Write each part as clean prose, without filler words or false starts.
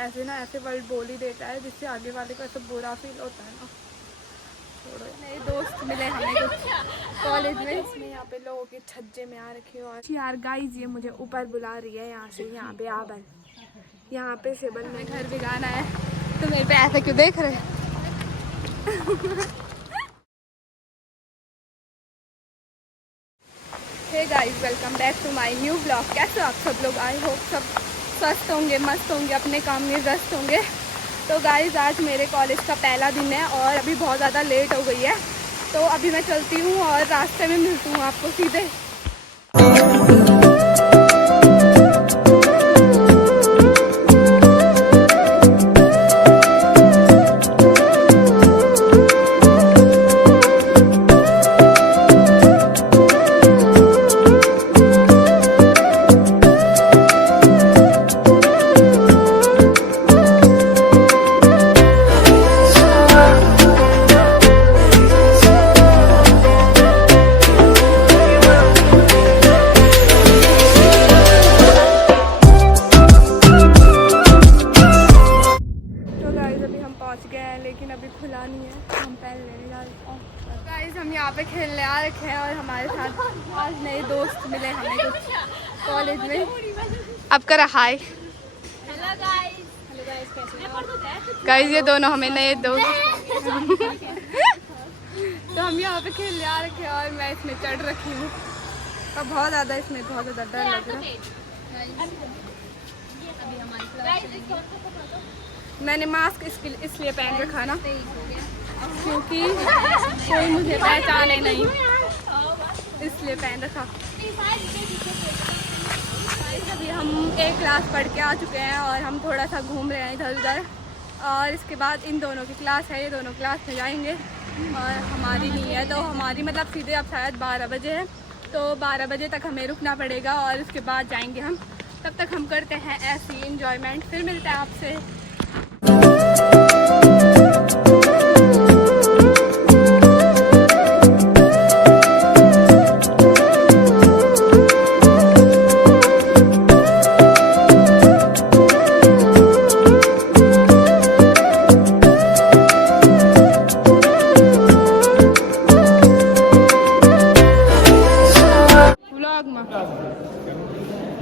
ऐसे ना ऐसे वर्ड बोल ही देता है जिससे आगे वाले को ऐसा बुरा फील होता है ना। नए दोस्त मिले हमें कुछ कॉलेज में। इसमें यहाँ पे लोगों के छज्जे में आ रखे हो। और यार गाइस ये मुझे ऊपर बुला रही है यहाँ से, यहाँ पे आबन, यहाँ पे सेबल में घर भी गाना है। तो मेरे पे ऐसे क्यों देख रहे? Hey guys, welcome back to my new blog. कैसे हो आप सब लोग? आई होप सब स्वस्थ होंगे, मस्त होंगे, अपने काम में व्यस्त होंगे। तो गाइस आज मेरे कॉलेज का पहला दिन है और अभी बहुत ज़्यादा लेट हो गई है, तो अभी मैं चलती हूँ और रास्ते में मिलती हूँ आपको सीधे। लेकिन अभी खुला नहीं है, हम पहले लेने जा रहे हैं। गाइस हम यहाँ पे खेलने आ रखे हैं और हमारे साथ आज नए दोस्त मिले हमें कुछ कॉलेज में। अब करा hi. Hello guys. Hello guys, कैसे हो? गाइस ये दोनों हमें नए दोस्त। तो हम यहाँ पे खेलने आ रखे हैं और मैं इसमें चढ़ रखी हूँ और बहुत ज़्यादा इसमें बहुत ज़्यादा डर लग रहा है। मैंने मास्क इसलिए पहन रखा ना क्योंकि कोई मुझे पहचाने नहीं, इसलिए पहन रखा। अभी हम एक क्लास पढ़ के आ चुके हैं और हम थोड़ा सा घूम रहे हैं इधर उधर, और इसके बाद इन दोनों की क्लास है, ये दोनों क्लास में जाएंगे और हमारी नहीं है। तो हमारी मतलब सीधे अब शायद 12 बजे है, तो 12 बजे तक हमें रुकना पड़ेगा और उसके बाद जाएंगे हम। तब तक हम करते हैं ऐसी इंजॉयमेंट, फिर मिलते हैं आपसे।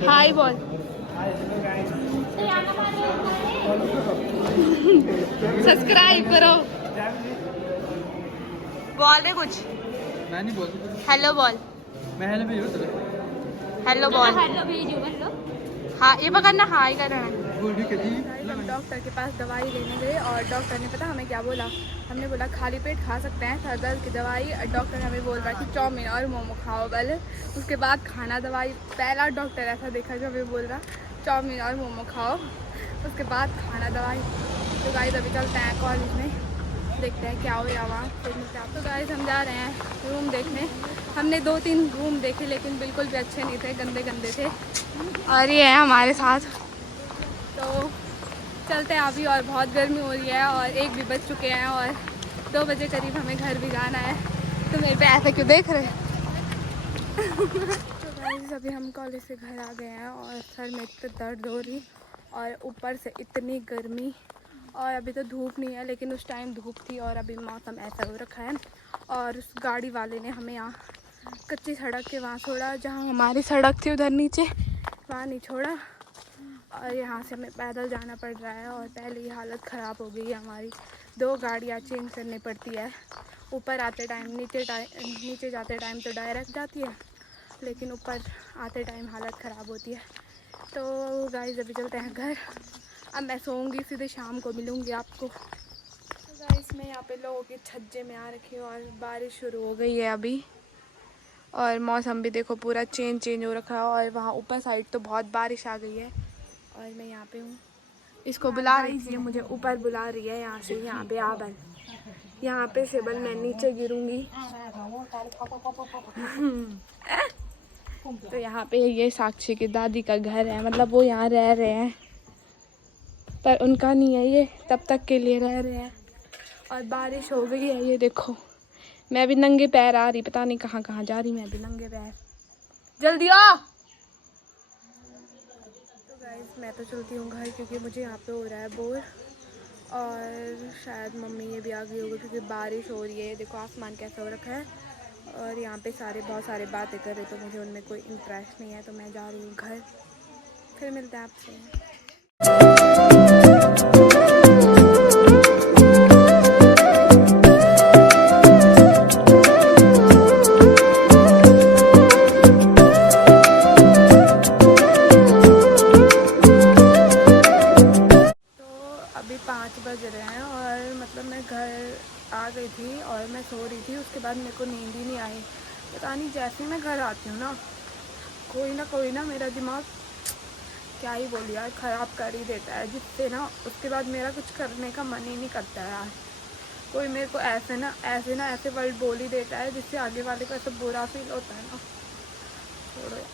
हाय बोल। सब्सक्राइब करो। बोल रहे कुछ? मैं नहीं बोल। हेलो बोल। मैं हेलो भेजूँ तुझे। हेलो बोल। हेलो भेजो हेलो। हाँ ये पकड़ना, हाय करना है। हम डॉक्टर के पास दवाई लेने गए और डॉक्टर ने पता हमें क्या बोला? हमने बोला खाली पेट खा सकते हैं सर दर्द की दवाई। डॉक्टर हमें बोल रहा है कि चाउमीन और मोमो खाओ पहले, उसके बाद खाना दवाई। पहला डॉक्टर ऐसा देखा जो हमें बोल रहा चाउमीन और मोमो खाओ, उसके बाद खाना दवाई। तो गाइस अभी चलते हैं कॉलेज में, देखते हैं क्या हो रहा वहाँ, फिर मिलते हैं। तो गाइस हम जा रहे हैं रूम देखने। हमने 2-3 रूम देखे लेकिन बिल्कुल भी अच्छे नहीं थे, गंदे गंदे थे। और ये है हमारे साथ, तो चलते हैं अभी। और बहुत गर्मी हो रही है और 1 भी बज चुके हैं और 2 बजे करीब हमें घर भी जाना है। तो मेरे पे ऐसे क्यों देख रहे? तो गाइस अभी हम कॉलेज से घर आ गए हैं और सर में इतना दर्द हो रही और ऊपर से इतनी गर्मी। और अभी तो धूप नहीं है लेकिन उस टाइम धूप थी और अभी मौसम ऐसा हो रखा है। और उस गाड़ी वाले ने हमें यहाँ कच्ची सड़क के वहाँ छोड़ा, जहाँ हमारी सड़क थी उधर नीचे, वहाँ नहीं छोड़ा। और यहाँ से हमें पैदल जाना पड़ रहा है और पहले ही हालत ख़राब हो गई है हमारी। 2 गाड़ियाँ चेंज करनी पड़ती है, ऊपर आते टाइम, नीचे जाते टाइम तो डायरेक्ट जाती है, लेकिन ऊपर आते टाइम हालत ख़राब होती है। तो गाइस अभी चलते हैं घर। अब मैं सोऊंगी, सीधे शाम को मिलूँगी आपको। तो गाइस मैं यहाँ पे लोगों के छज्जे में आ रखी हूँ और बारिश शुरू हो गई है अभी, और मौसम भी देखो पूरा चेंज हो रखा है। और वहाँ ऊपर साइड तो बहुत बारिश आ गई है और मैं यहाँ पे हूँ, इसको बुला रही थी, मुझे ऊपर बुला रही है यहाँ से, यहाँ पे आबन, यहाँ पे सेबल, मैं नीचे गिरूंगी। तो यहाँ पे ये साक्षी की दादी का घर है, मतलब वो यहाँ रह रहे हैं पर उनका नहीं है, ये तब तक के लिए रह रहे हैं। और बारिश हो गई है, ये देखो मैं भी नंगे पैर आ रही, पता नहीं कहाँ कहाँ जा रही मैं भी नंगे पैर। जल्दी आ। तो गाइस मैं तो चलती हूँ घर क्योंकि मुझे यहाँ पे हो रहा है बोर। और शायद मम्मी ये भी आ गई होगी क्योंकि बारिश हो रही है। देखो आसमान कैसा हो रखा है और यहाँ पे बहुत सारे बातें कर रहे, तो मुझे उनमें कोई इंटरेस्ट नहीं है, तो मैं जा रही हूँ घर। फिर मिलते हैं आपसे। अभी 5 बज रहे हैं और मतलब मैं घर आ गई थी और मैं सो रही थी। उसके बाद मेरे को नींद ही नहीं आई। पता नहीं, जैसे ही मैं घर आती हूँ ना कोई ना मेरा दिमाग क्या ही बोलिए यार, ख़राब कर ही देता है, जिससे ना उसके बाद मेरा कुछ करने का मन ही नहीं करता है यार। कोई मेरे को ऐसे वर्ड बोल ही देता है जिससे आगे वाले को ऐसा बुरा फील होता है ना। छोड़ो।